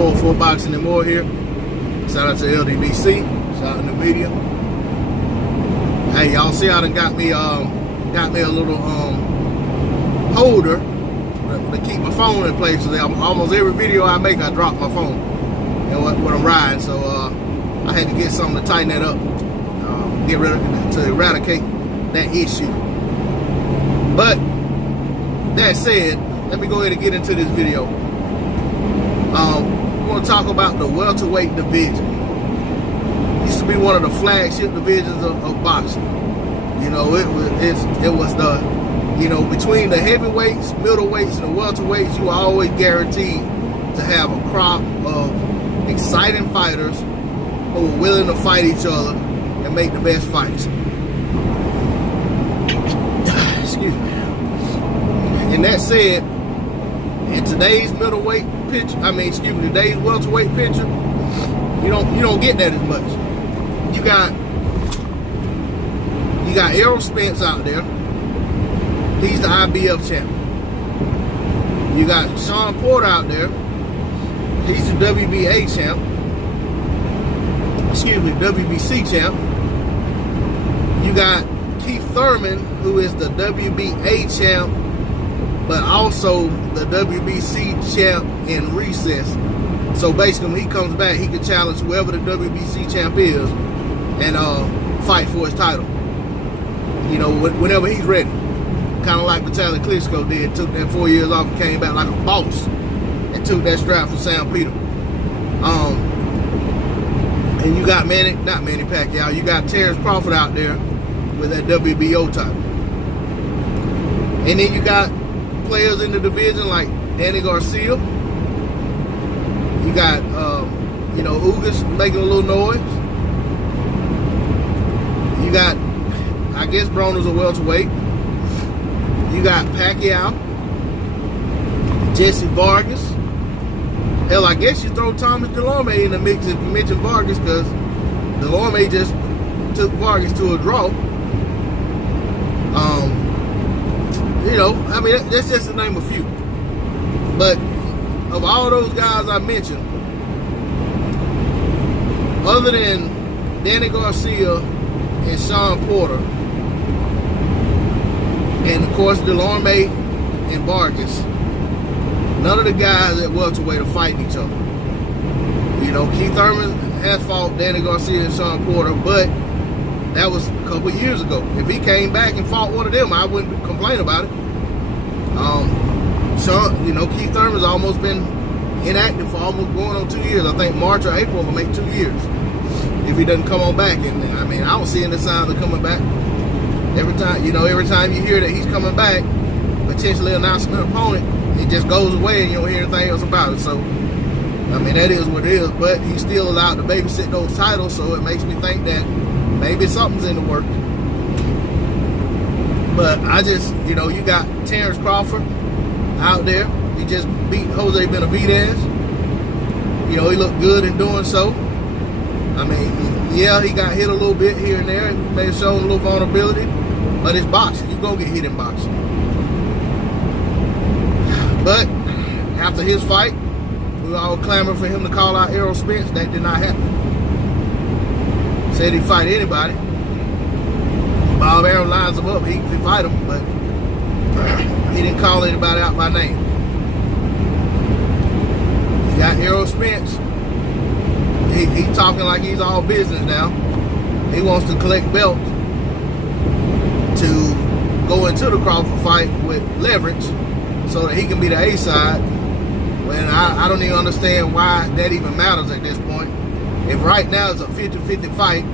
404 Boxing and More here. Shout out to LDBC. Shout out to the media. Hey, y'all see I done got me a little holder to keep my phone in place. So almost every video I make, I drop my phone when I'm riding. So I had to get something to tighten that up, get rid of to eradicate that issue. But that said, let me go ahead and get into this video. We're going to talk about the welterweight division. Used to be one of the flagship divisions of boxing. You know, it was the, you know, between the heavyweights, middleweights, and the welterweights, you were always guaranteed to have a crop of exciting fighters who were willing to fight each other and make the best fights. Excuse me. And that said, in today's middleweight picture, today's welterweight picture, you don't get that as much. You got Crawford Spence out there. He's the IBF champ. You got Shawn Porter out there. He's the WBA champ. WBC champ. You got Keith Thurman, who is the WBA champ, but also the WBC champ in recess. So basically, when he comes back, he can challenge whoever the WBC champ is and fight for his title. You know, whenever he's ready. Kind of like Vitaly Klitschko did. Took that 4 years off and came back like a boss and took that strap from Sam Peter. And you got not Manny Pacquiao, you got Terrence Crawford out there with that WBO title. And then you got players in the division like Danny Garcia. You got, Ugas making a little noise. You got, I guess Broner's a welterweight. You got Pacquiao, Jesse Vargas. Hell, I guess you throw Thomas Delorme in the mix if you mention Vargas, because Delorme just took Vargas to a draw. That's just to name a few. But of all those guys I mentioned, other than Danny Garcia and Shawn Porter, and of course Delorme and Vargas, none of the guys at welterweight are fighting each other. You know, Keith Thurman has fought Danny Garcia and Shawn Porter, but that was a couple years ago. If he came back and fought one of them, I wouldn't complain about it. Keith Thurman's almost been inactive for almost going on 2 years. I think March or April will make 2 years if he doesn't come on back. And I don't see any signs of coming back. Every time you hear that he's coming back, potentially announcing an opponent, it just goes away and you don't hear anything else about it. So, that is what it is. But he's still allowed to babysit those titles, so it makes me think that maybe something's in the works. But you got Terrence Crawford out there. He just beat Jose Benavidez. He looked good in doing so. He got hit a little bit here and there. He may have shown a little vulnerability. But it's boxing. You're going to get hit in boxing. But after his fight, we were all clamoring for him to call out Crawford Spence. That did not happen. Said he'd fight anybody. Bob Arum lines him up, he can fight him, but he didn't call anybody out by name. You got Crawford Spence. He's talking like he's all business now. He wants to collect belts to go into the Crawford fight with leverage so that he can be the A side. When I don't even understand why that even matters at this point. If right now it's a 50-50 fight,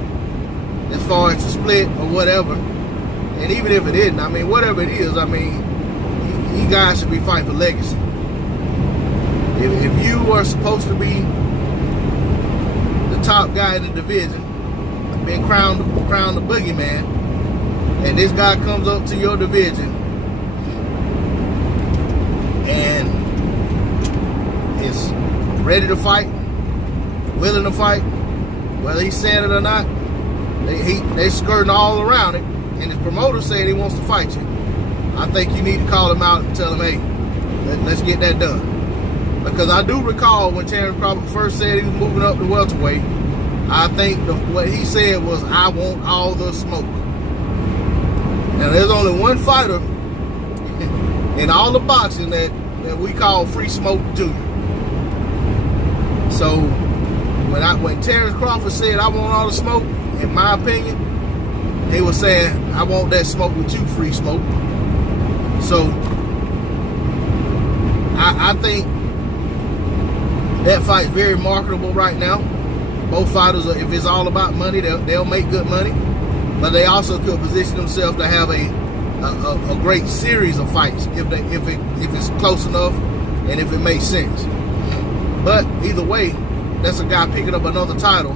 as far as the split or whatever, and even if it isn't, whatever it is, you guys should be fighting for legacy. If you are supposed to be the top guy in the division, being crowned the boogeyman, and this guy comes up to your division and is ready to fight, willing to fight, whether he's saying it or not, they skirting all around it, and his promoter saying he wants to fight you. I think you need to call him out and tell him, hey, let's get that done. Because I do recall when Terrence Crawford first said he was moving up to welterweight, I think what he said was, I want all the smoke. Now, there's only one fighter in all the boxing that we call Free Smoke Jr. So when Terrence Crawford said, I want all the smoke, in my opinion, he was saying, I want that smoke with you, Free Smoke. So I think that fight's very marketable right now. Both fighters, if it's all about money, they'll make good money. But they also could position themselves to have a great series of fights if it's close enough and if it makes sense. But either way, that's a guy picking up another title,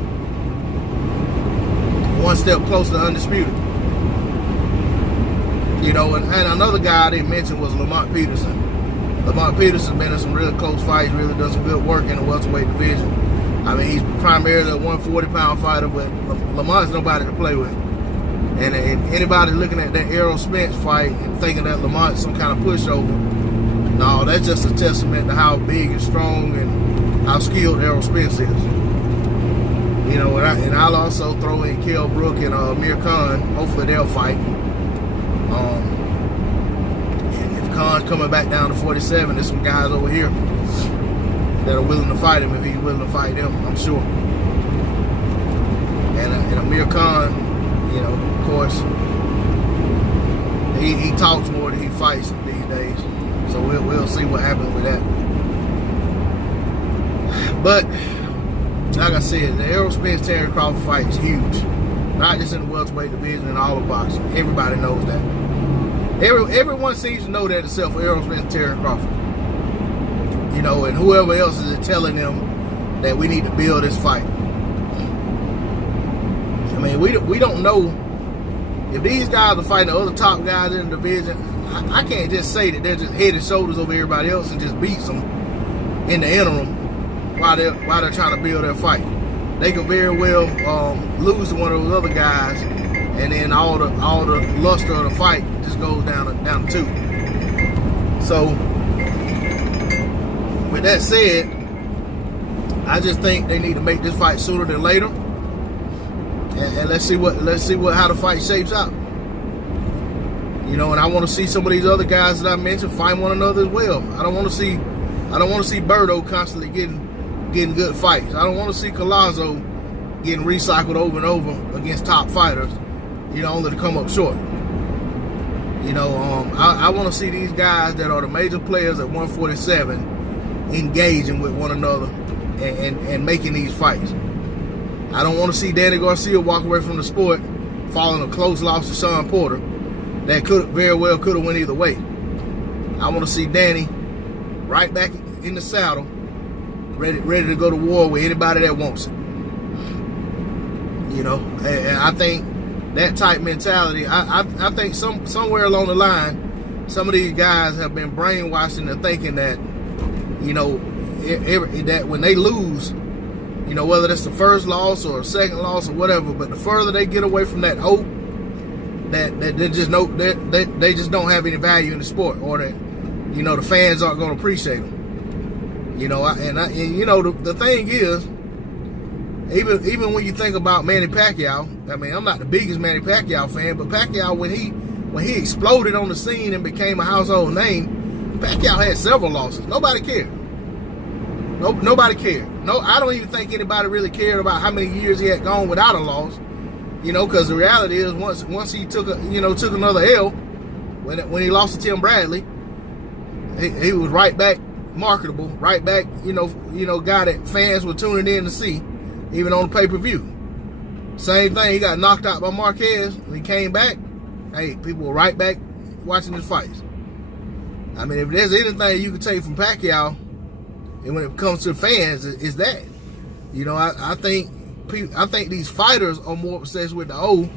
one step closer to undisputed. You know, and another guy I didn't mention was Lamont Peterson. Lamont Peterson's been in some really close fights, really done some good work in the welterweight division. I mean, he's primarily a 140-pound fighter, but Lamont's nobody to play with. And anybody looking at that Crawford Spence fight and thinking that Lamont's some kind of pushover, no, that's just a testament to how big and strong and how skilled Crawford Spence is. You know, and I'll also throw in Kell Brook and Amir Khan. Hopefully they'll fight. And if Khan's coming back down to 47, there's some guys over here that are willing to fight him if he's willing to fight them, I'm sure. And Amir Khan, you know, of course, he talks more than he fights these days. So we'll see what happens with that. But like I said, the Crawford Spence Terrence Crawford fight is huge. Not just in the welterweight division and all of boxing. Everybody knows that. Everyone seems to know that except for Crawford Spence Terrence Crawford. You know, and whoever else is telling them that we need to build this fight. I mean, we don't know if these guys are fighting the other top guys in the division. I can't just say that they're just head and shoulders over everybody else and just beats them in the interim while they're trying to build their fight. They could very well lose to one of those other guys, and then all the luster of the fight just goes down to two. So, with that said, I just think they need to make this fight sooner than later, and let's see how the fight shapes out. You know, and I want to see some of these other guys that I mentioned fight one another as well. I don't want to see Berto constantly getting good fights. I don't want to see Collazo getting recycled over and over against top fighters, you know, only to come up short. You know, I want to see these guys that are the major players at 147 engaging with one another and making these fights. I don't want to see Danny Garcia walk away from the sport following a close loss to Sean Porter that very well could have went either way. I want to see Danny right back in the saddle, ready to go to war with anybody that wants it. You know, and I think that type mentality, I think somewhere along the line, some of these guys have been brainwashed into thinking that, you know, that when they lose, you know, whether that's the first loss or a second loss or whatever, but the further they get away from that hope, that they just don't have any value in the sport, or that, you know, the fans aren't going to appreciate them. You know, and you know, the thing is, even when you think about Manny Pacquiao, I mean, I'm not the biggest Manny Pacquiao fan, but Pacquiao, when he exploded on the scene and became a household name, Pacquiao had several losses. Nobody cared. Nobody cared. No, I don't even think anybody really cared about how many years he had gone without a loss. You know, because the reality is, once he took another L, when he lost to Tim Bradley, he was right back marketable, right back, you know, guy that fans were tuning in to see, even on the pay-per-view. Same thing, he got knocked out by Marquez. When he came back, hey, people were right back watching his fights. I mean, if there's anything you can take from Pacquiao, and when it comes to fans, is that, you know, I think these fighters are more obsessed with the O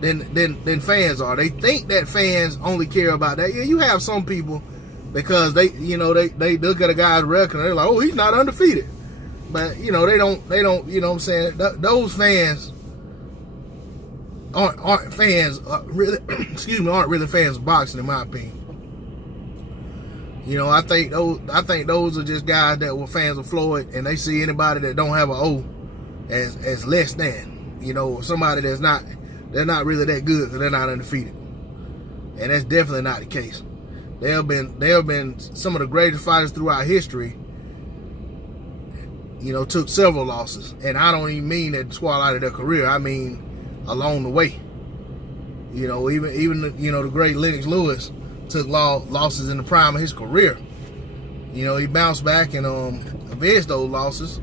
than fans are. They think that fans only care about that. Yeah, you have some people, because they look at a guy's record and they're like, oh, he's not undefeated. But, you know, they don't, you know what I'm saying? Those fans aren't fans, really, aren't really fans of boxing, in my opinion. You know, I think those are just guys that were fans of Floyd, and they see anybody that don't have an O as less than. You know, somebody they're not really that good because they're not undefeated, and that's definitely not the case. There have been some of the greatest fighters throughout history. You know, took several losses, and I don't even mean at the twilight of their career. I mean along the way. You know, even the great Lennox Lewis took losses in the prime of his career. You know, he bounced back and avenged those losses.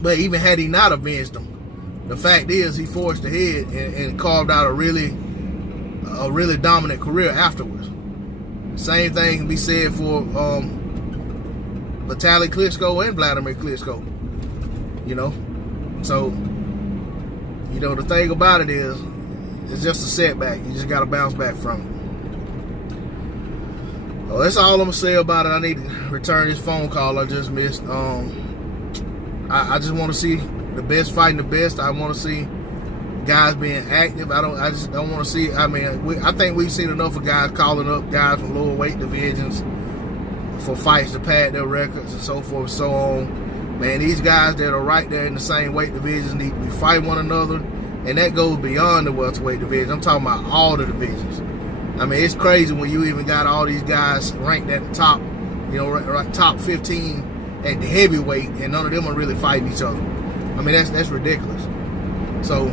But even had he not avenged them, the fact is he forged ahead and carved out a really dominant career afterwards. Same thing can be said for Vitaly Klitschko and Vladimir Klitschko. You know, so you know the thing about it is, it's just a setback. You just got to bounce back from it. Well, that's all I'm gonna say about it. I need to return this phone call I just missed. I just want to see the best fighting the best. I want to see guys being active. I just don't want to see. I mean, I think we've seen enough of guys calling up guys from lower weight divisions for fights to pad their records and so forth and so on. Man, these guys that are right there in the same weight divisions need to be fighting one another, and that goes beyond the welterweight division. I'm talking about all the divisions. I mean, it's crazy when you even got all these guys ranked at the top, you know, right, top 15 at the heavyweight, and none of them are really fighting each other. I mean, that's ridiculous. So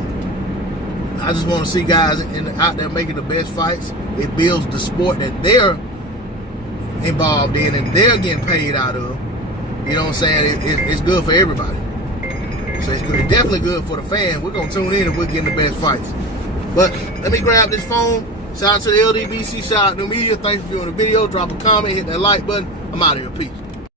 I just want to see guys out there making the best fights. It builds the sport that they're involved in and they're getting paid out of. You know what I'm saying? It's good for everybody. So it's definitely good for the fans. We're going to tune in if we're getting the best fights. But let me grab this phone. Shout out to the LDBC. Shout out to the media. Thanks for viewing the video. Drop a comment. Hit that like button. I'm out of here. Peace.